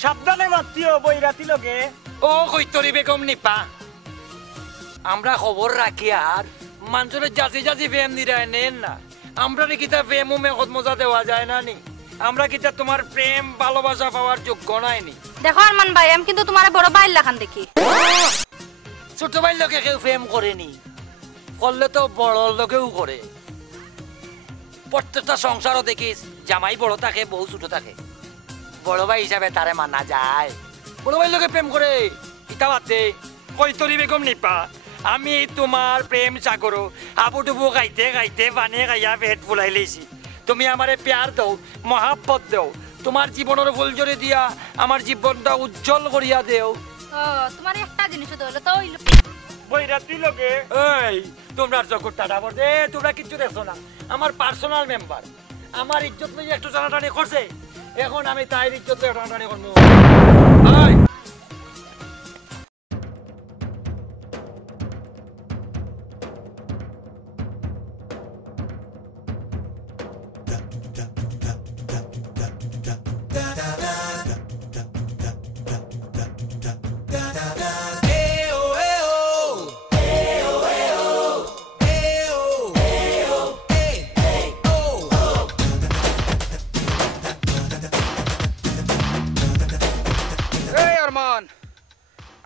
সাবধানে মাতিও বৈরাতি লগে। ও কৈতরি বেগম নিপা, আমরা খবর রাখি আর মানুষের জাতি জাতি প্রেম নিরায় নেন না। আমরা কিতা প্রেম ও মেঘত মজা দেওয়া যায় না নি? আমরা কিতা তোমার প্রেম ভালোবাসা পাওয়ার যোগ্য নাইনি? দেখো আরমান ভাই, আমি কিন্তু তোমার বড় ভাই লাখান দেখি। ছোট ভাই লোকে কেউ প্রেম করেনি, করলে তো বড় লোকেও করে। প্রত্যেকটা সংসারও দেখিস জামাই বড় থাকে, বউ ছোট থাকে। বড় ভাই হিসাবে তারে মানা যায়। বড় ভাই লোকে প্রেম করে ইটা বাদে। কৈতরি বেগম নিপা, আমি তোমার প্রেম সাগর আবুডুবু গাইতে গাইতে পানি গাইয়া পেট ফুলাই লেছি। তুমি আমারে প্যার দাও, মহাব্বত দাও, তোমার জীবনের ফুলঝরে দিয়া আমার জীবনটা উজ্জ্বল করিয়া দেও। তোমার একটা জিনিস হলো তো ওই বৈরাতি লগে। এই তোমরা জগৎটা ডাবর দে, তোমরা কিচ্ছু দেখছো না। আমার পার্সোনাল মেম্বার আমার ইজ্জত লইয়া একটু টানাটানি করছে, এখন আমি তাই ইজ্জত লইয়া টানাটানি করবো।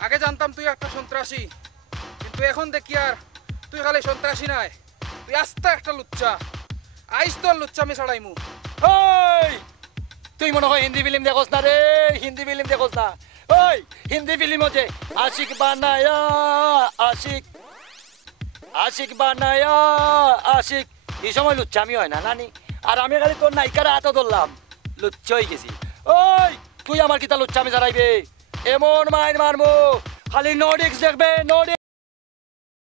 আগে জানতাম তুই একটা সন্ত্রাসী, কিন্তু এখন দেখি আর তুই খালি সন্ত্রাসী নাই, তুই আস্তে একটা লুচ্চা। আইস তোর লুচ্চা আমি ছাড়াইমু। তুই মনে হয় হিন্দি ফিল্ম দেখোস না রে? হিন্দি ফিল্ম দেখোস না? ওই হিন্দি ফিল্ম হচ্ছে আশিক বানায়া আশিক, আশিক বানায়া আশিক। এই সময় লুচ্চামি হয় না নানি? আর আমি খালি তোর নায়িকার হাতে ধরলাম, লুচ্চা হয়ে গেছি। ওই তুই আমার কিতা লুচ্চামি ছাড়াইবে? এমন মাইর মারবো খালি নোডিক্স দেখবে, নোডিক্স।